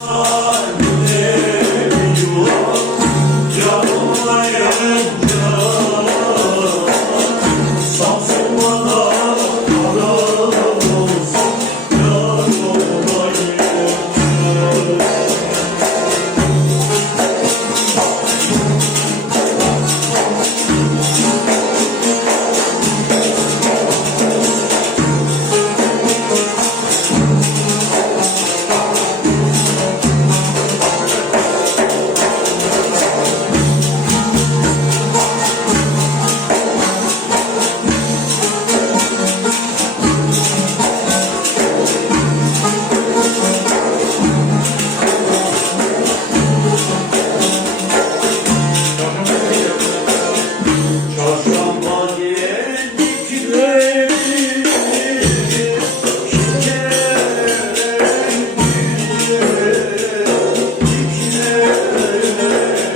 Çarşamba